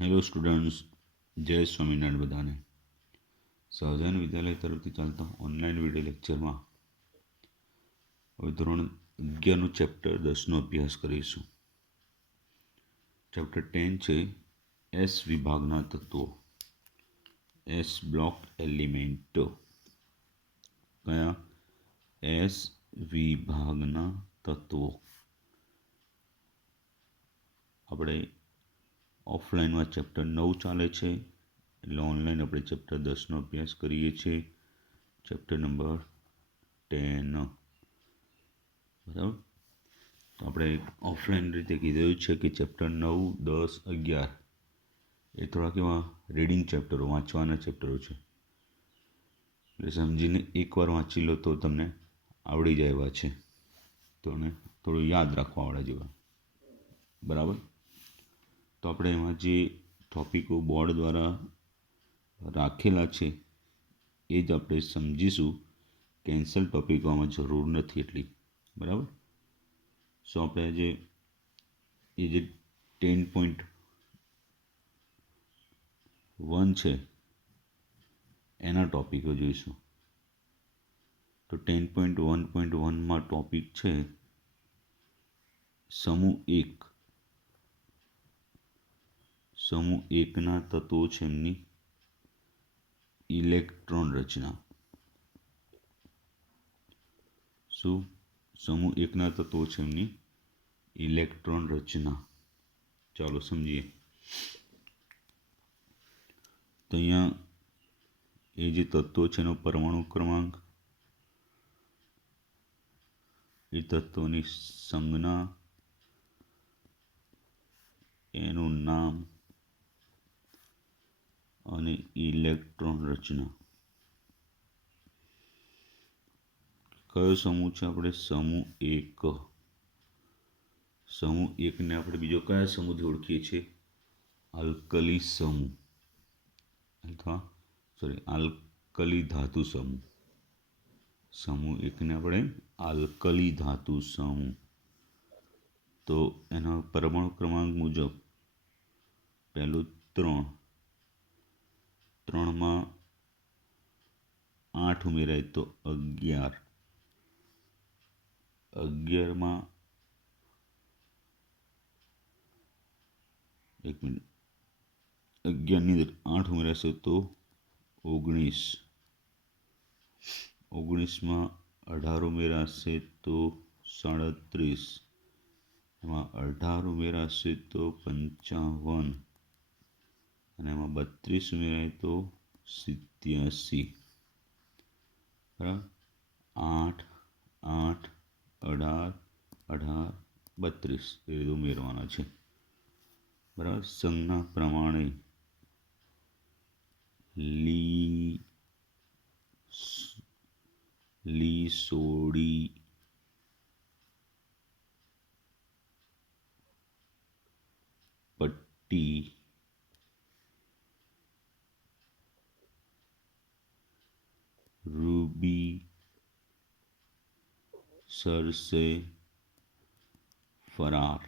Hello students, જય સ્વામિનારાયણ બધાને. સહજાન વિદ્યાલય તરફથી ચાલતા ઓનલાઈન વિડીયો લેક્ચરમાં હવે ધોરણ 11નું ચેપ્ટર 10નો અભ્યાસ કરીશું. ચેપ્ટર 10 છે એસ વિભાગના તત્વો. એસ બ્લોક એલિમેન્ટો. કયા? એસ વિભાગના તત્વો. આપણે ઓફલાઈનમાં ચેપ્ટર 9 ચાલે છે, એટલે ઓનલાઈન આપણે ચેપ્ટર 10નો અભ્યાસ કરીએ છીએ. Chapter number 10. બરાબર. તો આપણે ઓફલાઈન રીતે કીધેલું છે કે ચેપ્ટર 9, 10, 11 એ થોડા કેવા રીડિંગ ચેપ્ટરો, વાંચવાના ચેપ્ટરો છે. એટલે સમજીને એકવાર વાંચી લો તો તમને આવડી જાય એવા છે, તો થોડું યાદ રાખવાવાળા જેવા. બરાબર. તો આપણે એમાં જે ટોપિકો બોર્ડ દ્વારા રાખેલા છે એ જ આપણે સમજીશું. કેન્સલ ટોપિકો આમાં જરૂર નથી એટલી. બરાબર. સો આપણે જે 10.1 છે એના ટોપિકો જોઈશું. તો 10.1.1માં ટોપિક છે સમૂહ 1. સમૂહ 1ના તત્વો છે એમની ઇલેક્ટ્રોન રચના. શું? સમૂહ 1ના તત્વો છે એમની ઇલેક્ટ્રોન રચના. ચાલો સમજીએ. તો અહીંયા એ જે તત્વો છે એનો પરમાણુ ક્રમાંક, એ તત્વોની સંજ્ઞા, એનું નામ અને ઇલેક્ટ્રોન રચના. કયો સમૂહ છે? આપણે સમૂહ 1. સમૂહ 1ને આપણે બીજો કયા સમૂહથી ઓળખીએ છીએ? આલ્કલી સમૂહ અથવા આલ્કલી ધાતુ સમૂહ. સમૂહ 1ને આપણે આલ્કલી ધાતુ સમૂહ. તો એના પરમાણુ ક્રમાંક મુજબ પહેલું 3, 3માં 8 ઉમેરાય તો 11, 11માં 11ની અંદર 8 ઉમેરાશે તો 19, 19માં 18 ઉમેરાશે તો 37, એમાં 18 ઉમેરાશે તો 55, અને એમાં 32 ઉમેરાય તો 87. બરાબર. 8, 8, 18, 18, 32 એ રીતે ઉમેરવાના છે. બરાબર. સંજ્ઞા પ્રમાણે લીસોડી, પટ્ટી, રૂબી, સરસે, ફરાર.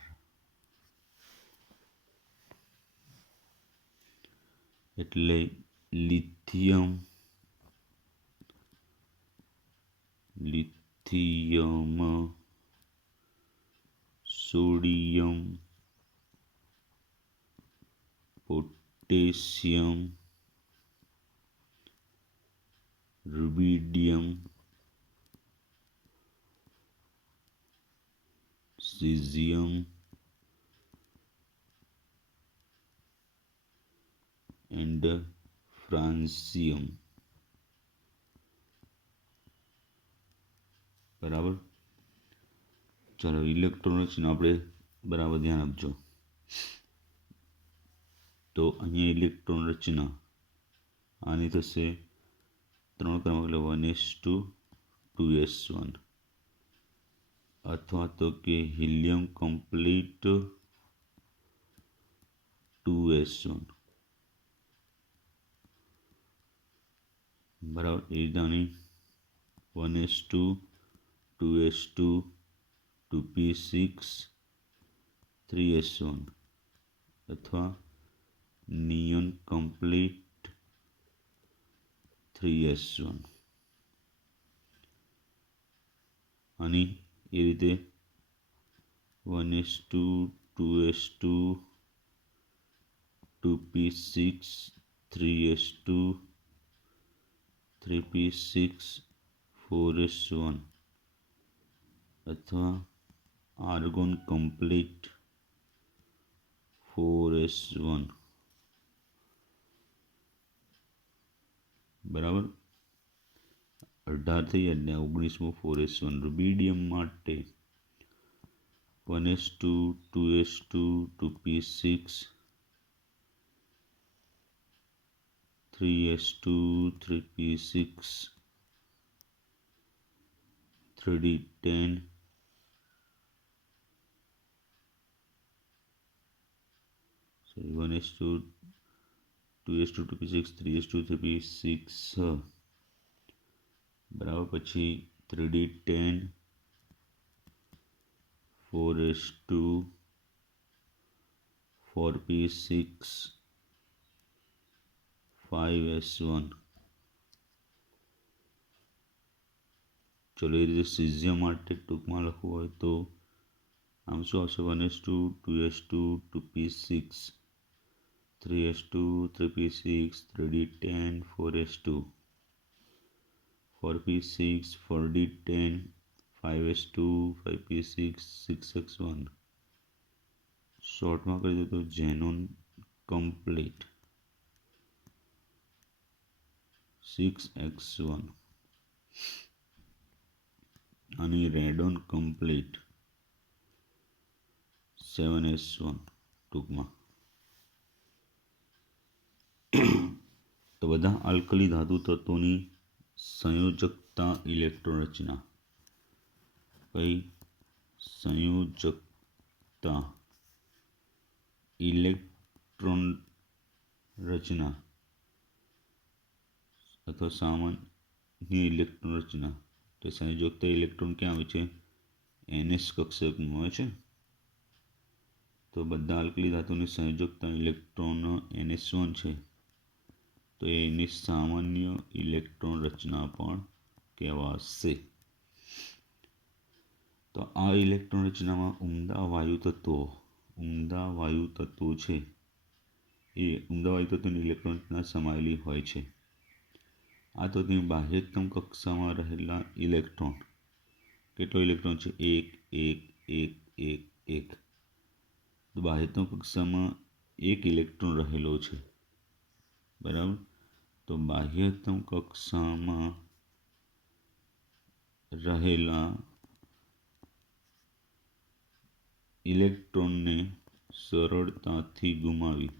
એટલે lithium, sodium, potassium, rubidium, caesium and francium. बराबर. चलो इलेक्ट्रॉन रचना આપણે બરાબર ધ્યાન આપજો. તો અહીંયા ઇલેક્ટ્રોન રચના આની થશે 3 ક્રમાંક એટલે 1:2s1, અથવા તો કે હિલિયમ કમ્પ્લીટ 2s1. બરાબર. એ રીતની 1:2s2, 2p6, 3s1, અથવા નિયોન કમ્પ્લીટ 3s1 અને એ રીતે 1s2 2s2 2p6 3s2 3p6 4s1 અથવા આર્ગોન કમ્પ્લીટ 4s1 બરાબર 18 થઈ અને 19મો 4s1 રૂબિડિયમ માટે 1s2 2s2 2p6 3s2 3p6 3d10 sorry 1s2 2s2 2p6 3s2 3p6 બરાબર પછી 3d10 4s2 4p6 5s1 ચલો એ રીતે સિઝિયમ માટે ટૂંકમાં લખવું હોય તો આમ શું આવશે 1s2 2s2 2p6 3s2 3p6 3d10 4s2 4p6 4d10 5s2 5p6 6x1 શોર્ટમાં કરી દો તો ઝેનોન કમ્પ્લીટ 6x1 અને રેડોન કમ્પ્લીટ 7s1 ટૂંકમાં તો બધા આલ્કલી ધાતુ તત્વોની સંયોજકતા ઇલેક્ટ્રોન રચના કઈ સંયોજકતા ઇલેક્ટ્રોન રચના અથવા સામાન્ય ઇલેક્ટ્રોન રચના તો સંયોજકતા ઇલેક્ટ્રોન ક્યાં આવે છે NS કક્ષકમાં હોય છે તો બધા આલ્કલી ધાતુની સંયોજકતા ઇલેક્ટ્રોન NS1 છે તો એની સામાન્ય ઇલેક્ટ્રોન રચના પણ કહેવાશે તો આ ઇલેક્ટ્રોન રચનામાં ઉમદા વાયુ તત્વો છે એ ઉમદા વાયુ તત્વોની ઇલેક્ટ્રોન રચના સમાયેલી હોય છે આ તત્વની બાહ્યતમ કક્ષામાં રહેલા ઇલેક્ટ્રોન કેટલો ઇલેક્ટ્રોન છે 1 1 1 1 1 તો બાહ્યતમ કક્ષામાં 1 ઇલેક્ટ્રોન રહેલો છે બરાબર તો બાહ્યતમ કક્ષામાં રહેલા ઇલેક્ટ્રોનને સરળતાથી ગુમાવી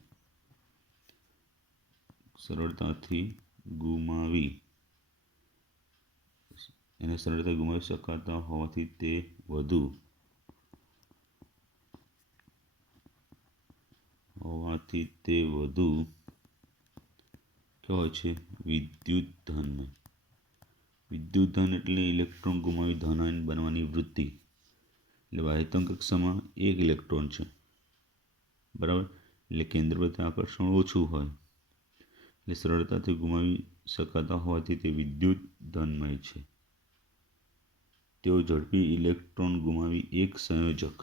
શકાતા હોવાથી તે વધુ કેવો છે વિદ્યુતધન એટલે ઇલેક્ટ્રોન ગુમાવી ધન આયન બનવાની વૃત્તિ એટલે બાહ્યતમ કક્ષામાં 1 ઇલેક્ટ્રોન છે બરાબર એટલે કેન્દ્ર પ્રત્યે આકર્ષણ ઓછું હોય એટલે સરળતાથી ગુમાવી શકાતા હોવાથી તે વિદ્યુત ધનમય છે તેઓ ઝડપી ઇલેક્ટ્રોન ગુમાવી એક સંયોજક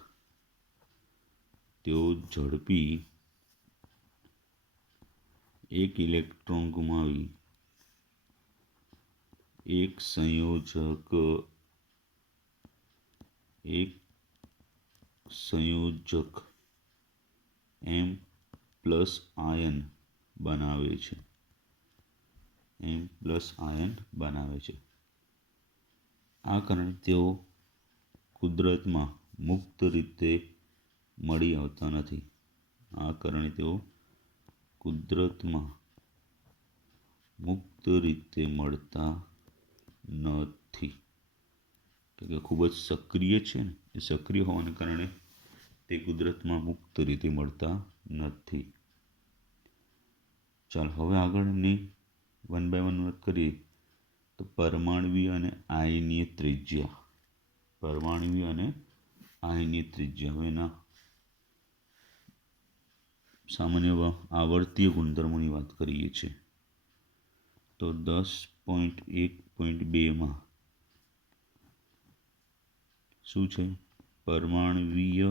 M પ્લસ આયન બનાવે છે આ કારણે તેઓ કુદરતમાં મુક્ત રીતે મળી આવતા નથી કે ખૂબ જ સક્રિય છે ને એ સક્રિય હોવાને કારણે તે કુદરતમાં મુક્ત રીતે મળતા નથી ચાલ હવે આગળની 1 by 1 વાત કરીએ તો પરમાણ્વીય અને આયનીય ત્રિજ્યા હવે એના સામાન્ય આવર્તીય ગુણધર્મોની વાત કરીએ છીએ તો 10.1.2માં શું છે? પરમાણવીય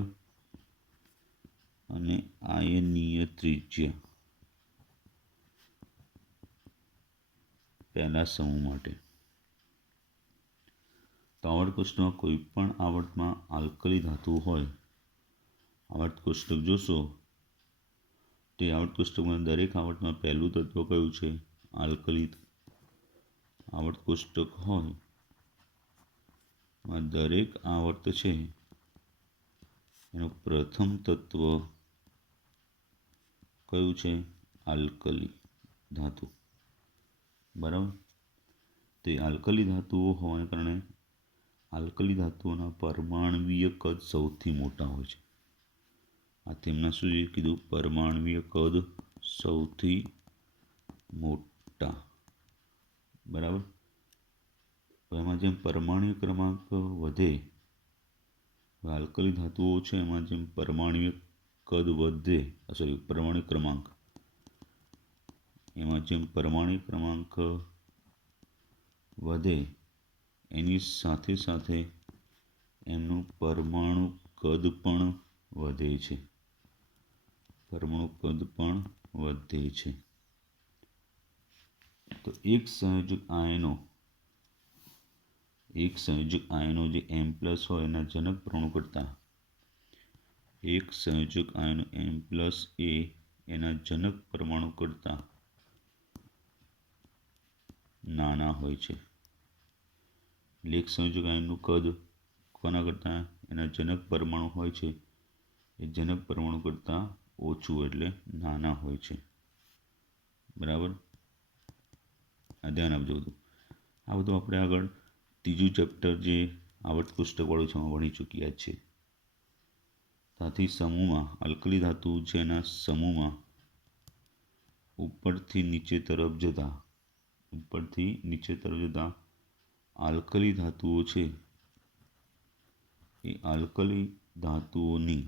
અને આયનીય ત્રિજ્યા પહેલા સમૂહ માટે. તો આવર્ત કોષ્ટકમાં કોઈ પણ આવર્તમાં આલ્કલી ધાતુ હોય, આવર્ત કોષ્ટક જોશો તે આવર્ત કોષ્ટકમાં દરેક આવર્તમાં પહેલું તત્વ કયું છે? આલ્કલી. આવર્ત કોષ્ટક હોય માં દરેક આવર્ત છે એનું પ્રથમ તત્વ કયું છે? આલ્કલી ધાતુ. બરાબર. તે આલ્કલી ધાતુઓ હોવાને કારણે આલ્કલી ધાતુઓના પરમાણવીય કદ સૌથી મોટા હોય છે. આ તેમના શું છે કીધું? પરમાણવીય કદ સૌથી મોટા. બરાબર. એમાં જેમ પરમાણ્વીય ક્રમાંક વધે, આલ્કલી ધાતુઓ છે એમાં જેમ પરમાણ્વીય કદ વધે, પરમાણ્વીય ક્રમાંક, એમાં જેમ પરમાણ્વીય ક્રમાંક વધે એની સાથે સાથે એમનું પરમાણુ કદ પણ વધે છે. પરમાણુ કદ પણ વધે છે. તો એક સંયોજક આયનો જે M+ હોય એના જનક પરમાણુ કરતાં, એક સંયોજક આયનો M+ એ એના જનક પરમાણુ કરતાં નાના હોય છે. એટલે એક સંયોજક આયનનું કદ કોના કરતાં? એના જનક પરમાણુ હોય છે એ જનક પરમાણુ કરતાં ઓછું એટલે નાના હોય છે. બરાબર. આ ધ્યાન આપજો બધું. આ બધું આપણે આગળ ત્રીજું ચેપ્ટર જે આવર્ત કોષ્ટકવાળું છે એમાં ભણી ચૂક્યા છે. ત્યાંથી સમૂહમાં આલ્કલી ધાતુ છે એના સમૂહમાં ઉપરથી નીચે તરફ જતા આલ્કલી ધાતુઓ છે એ આલ્કલી ધાતુઓની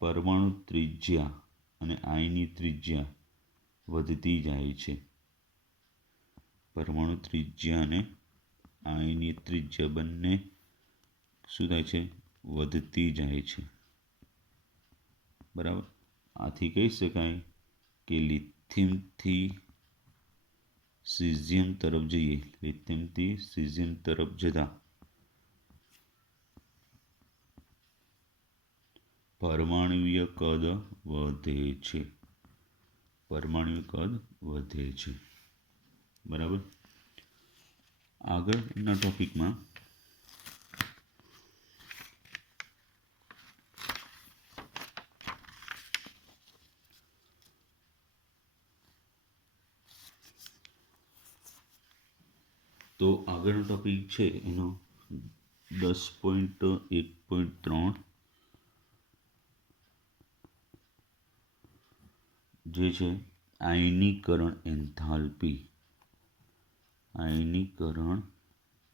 પરમાણુ ત્રિજ્યા અને આયની ત્રિજ્યા વધતી જાય છે. પરમાણુ ત્રિજ્યા અને આયની ત્રિજ્યા બંને શું થાય છે? વધતી જાય છે. બરાબર. આથી કહી શકાય કે લિથિયમથી સીઝિયમ તરફ જતા પરમાણવીય કદ વધે છે. બરાબર. આગળના ટોપિકમાં તો આગળનો ટોપિક છે એનો 10.1.3 જે છે આયનીકરણ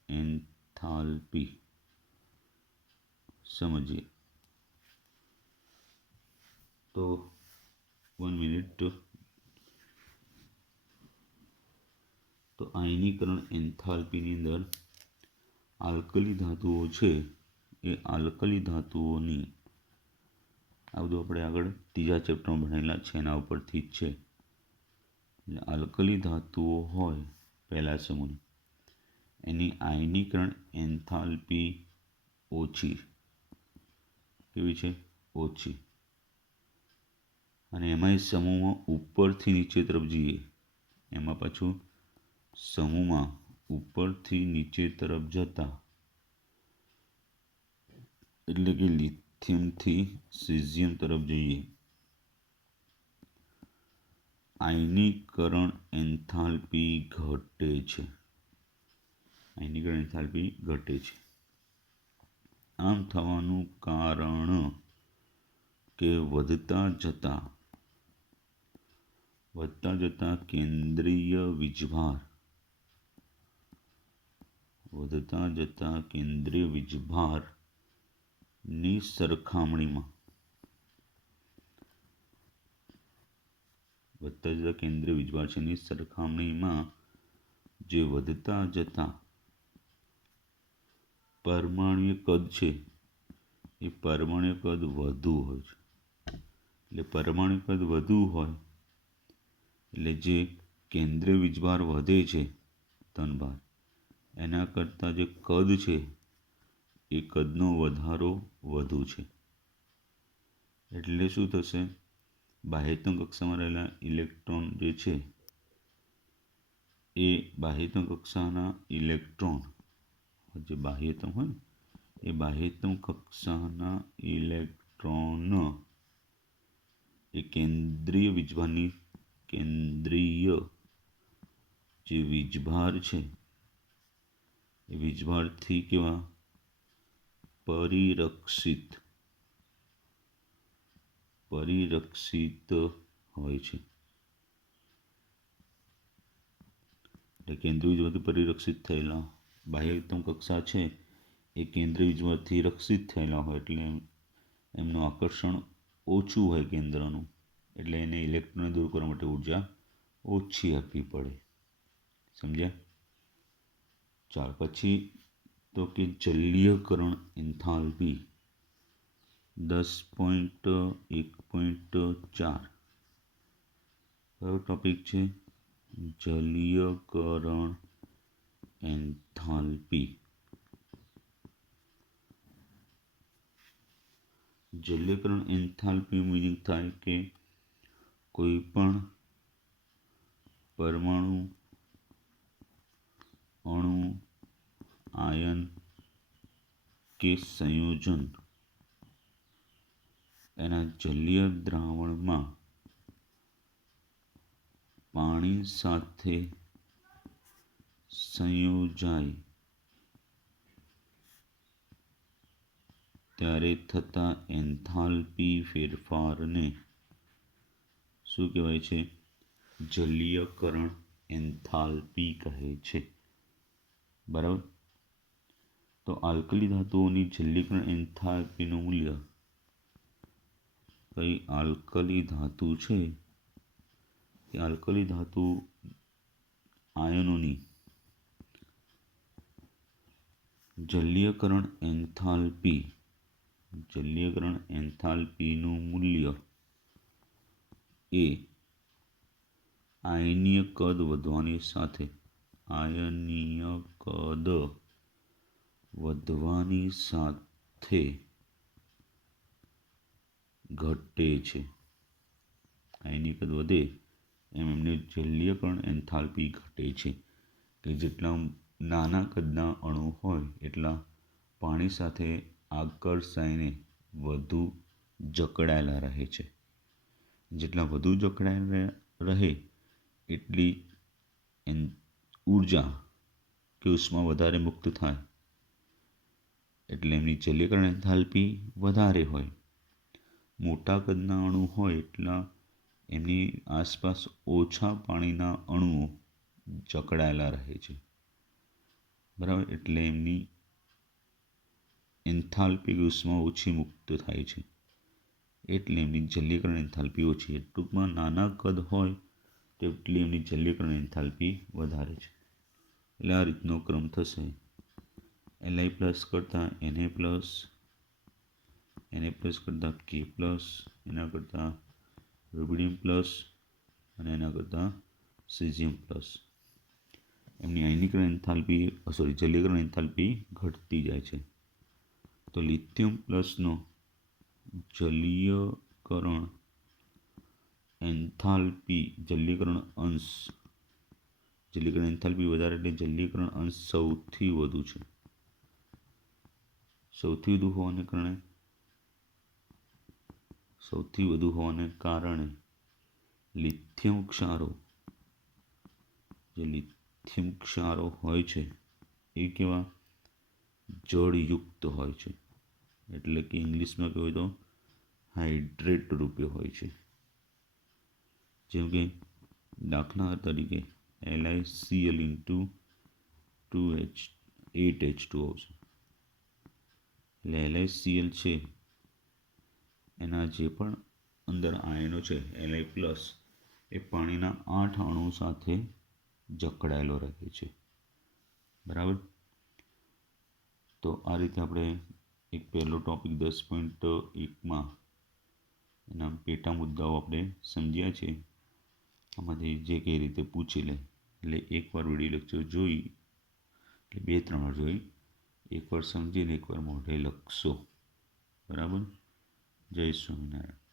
એન્થાલ્પી. સમજીએ. તો 1 મિનિટ. તો આયનીકરણ એન્થાલ્પીની અંદર આલ્કલી ધાતુઓ છે એ આલ્કલી ધાતુઓની, આ બધું આપણે આગળ ત્રીજા ચેપ્ટરમાં ભણેલા છે એના ઉપરથી જ છે. એટલે આલ્કલી ધાતુઓ હોય પહેલા સમૂહની, એની આયનીકરણ એન્થાલ્પી ઓછી. કેવી છે? ઓછી. અને એમાંય સમૂહમાં ઉપરથી નીચે તરફ જઈએ, એમાં પાછું સમૂહમાં ઉપરથી નીચે તરફ જતા એટલે કે લિથિયમથી સીઝિયમ તરફ જઈએ, આયનીકરણ એન્થાલ્પી ઘટે છે. આમ થવાનું કારણ કે વધતા જતા કેન્દ્રીય વીજભારની સરખામણીમાં વધતા જતા કેન્દ્રીય વીજભાર છે એની સરખામણીમાં જે વધતા જતા પરમાણ્વીય કદ છે એ પરમાણ્વીય કદ વધુ હોય છે. એટલે પરમાણ્વીય કદ વધુ હોય એટલે જે કેન્દ્રીય વીજભાર વધે છે ધનભાર એના કરતાં જે કદ છે એ કદનો વધારો વધુ છે. એટલે શું થશે? બાહ્યતમ કક્ષામાં રહેલા ઇલેક્ટ્રોન જે છે એ બાહ્યતમ કક્ષાના ઇલેક્ટ્રોન જે બાહ્યતમ હોય ને એ બાહ્યતમ કક્ષાના ઇલેક્ટ્રોન એ કેન્દ્રીય જે વીજભાર છે એ વીજભારથી કેવા પરિરક્ષિત હોય છે. એટલે કેન્દ્રીય વીજભારથી પરિરક્ષિત થયેલા બાહ્યતમ કક્ષા છે એ કેન્દ્રીય વીજભારથી રક્ષિત થયેલા હોય એટલે એમનું આકર્ષણ ઓછું હોય કેન્દ્રનું, એટલે એને ઇલેક્ટ્રોનને દૂર કરવા માટે ઉર્જા ઓછી આપવી પડે. સમજ્યા? ચાલ પછી તો કે જલીયકરણ એન્થાલ્પી 10.1.4 કયો ટોપિક છે? જલીયકરણ એન્થાલ્પી. જલીયકરણ એન્થાલ્પી મીનિંગ થાય કે કોઈ પણ પરમાણુ, અણુ, આયન કે સંયોજન એના જલીય દ્રાવણમાં પાણી સાથે સંયોજાય ત્યારે થતા એન્થાલ્પી ફેરફારને શું કહેવાય છે? જલીયકરણ એન્થાલ્પી કહે છે. બરાબર? તો આલ્કલી ધાતુઓની જલીયકરણ એન્થાલ્પીનું મૂલ્ય, કઈ આલ્કલી ધાતુ છે એ આલ્કલી ધાતુ આયનોની જલીયકરણ એન્થાલ્પીનું મૂલ્ય એ આયનીય કદ વધવાની સાથે ઘટે છે. આયનીય કદ વધે એમ એમની જલીયકરણ એન્થાલ્પી ઘટે છે. કે જેટલા નાના કદના અણુ હોય એટલા પાણી સાથે આકર્ષાઈને વધુ જકડાયેલા રહે છે. જેટલા વધુ જકડાયેલા રહે એટલી ઉર્જા કે ઉષ્મા વધારે મુક્ત થાય, એટલે એમની જલીયકરણ એન્થાલ્પી વધારે હોય. મોટા કદના અણુ હોય એટલા એમની આસપાસ ઓછા પાણીના અણુઓ જકડાયેલા રહે છે. બરાબર? એટલે એમની એન્થાલ્પી ઉષ્મા ઓછી મુક્ત થાય છે, એટલે એમની જલીયકરણ એન્થાલ્પી ઓછી છે. ટૂંકમાં નાના કદ હોય તેટલી એમની જલીયકરણ એન્થાલ્પી વધારે છે. એટલે આ રીતનો ક્રમ થશે. Li પ્લસ કરતાં Na પ્લસ, Na પ્લસ કરતાં K પ્લસ, એના કરતાં રુબિડિયમ પ્લસ અને એના કરતાં સીઝિયમ પ્લસ. એમની જલીયકરણ એન્થાલ્પી ઘટતી જાય છે. તો લિથિયમ પ્લસનો જલીયકરણ એન્થાલ્પી વધારે એટલે જલીયકરણ અંશ સૌથી વધુ છે. સૌથી વધુ હોવાને કારણે લિથિયમ ક્ષારો હોય છે એ કેવા જળયુક્ત હોય છે. એટલે કે ઇંગ્લિશમાં કહેવાય તો હાઇડ્રેટ રૂપે હોય છે. જેમ કે દાખલા તરીકે LiCl × 8H2O છે. એટલે LiCl છે એના જે પણ અંદર આયનો છે Li પ્લસ એ પાણીના 8 અણુ સાથે જકડાયેલો રહે છે. બરાબર. તો આ રીતે આપણે એક પહેલો ટોપિક 10.1માં એના પેટા મુદ્દાઓ આપણે સમજ્યા છે. આમાંથી જે કઈ રીતે પૂછી લે એટલે એકવાર વિડીયો લેક્ચર જોઈ એટલે 2-3 વાર જોઈ, એકવાર સમજીને એકવાર મોઢે લખશો. બરાબર. જય સ્વામિનારાયણ.